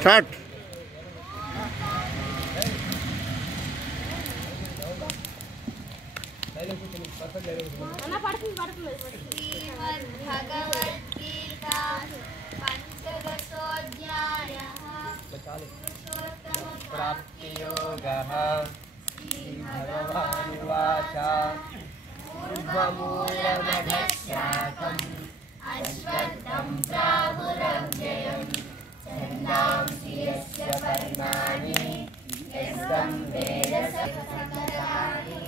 స్టార్ట్. श्रीमद्भगवद्गीता पंचदशोऽध्यायः प्राप्तियोगः। श्रीभगवानुवाच ऊर्ध्वमूलमधःशाखम् अश्वत्थं प्राहुरव्ययम् छन्दांसि यस्य पर्णानि यस्तं वेद स वेदानि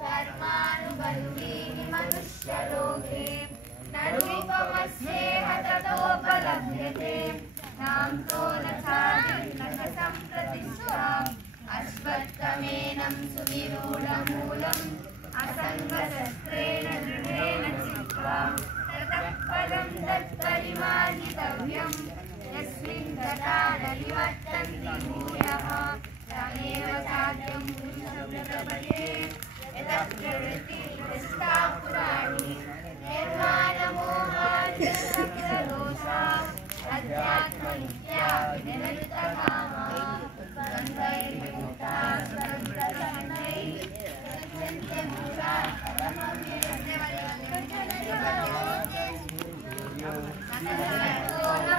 कर्मानुबन्धीनि मनुष्यलोके न रूपमस्येह ततोपलभ्यते नान्तो न चादिर्न च सम्प्रतिष्ठा अश्वत्थमेनं सुविरूढमूलम् असङ्गशस्त्रेण दृढेन चित्वा ततः पदं तत्परिमार्गितव्यम् यस्मिन् तथा न निवर्तन्ति भूयः तमेव चाद्यं पुरुषप्रपदे यतः प्रवृत्तिर्दृष्टा पुराणी निर्माणमोहार्जनसक्तदोषा अध्यात्मनित्या विनिर्तकामा द्वन्द्वैर्विमुक्ता स्वतन्त्रशरणैः सत्यमूढा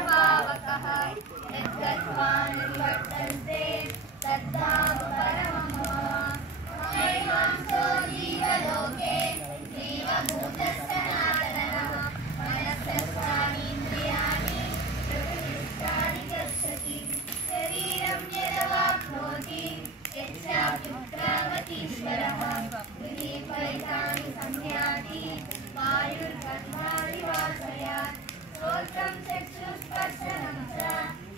पावकः यद्गत्वा निवर्तन्ते तद्धाम परमं ममैवांसो जीवलोके जीवभूतः सनातनः मनस्सर्वाणीन्द्रियाणि प्रकृतिस्थानि गच्छति शरीरं यदवाप्नोति यच्चाप्युत्क्रामतीश्वरः गृहीत्वैतानि संयाति वायुर्गन्धानि वासयात् श्रोत्रं चक्षुस्पर्शनं च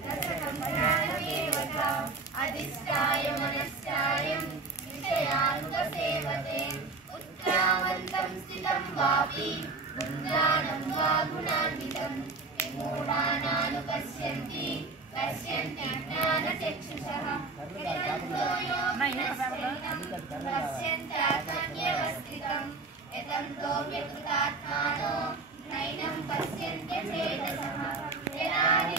रसनं घ्राणमेव च अधिष्ठाय मनश्चायं विषयानुपसेवते उत्क्रामन्तं स्थितं वापि गुञ्जानं वा गुणान्वितं विमूढानानुपश्यन्ति पश्यन्ति ज्ञानचक्षुषः यतन्तो योगिनश्चैनं पश्यन्त्यात्मन्यवस्थितं यतन्तोऽप्यकृतात्मानो नैनं पश्यन्त्यचेतसः यदानि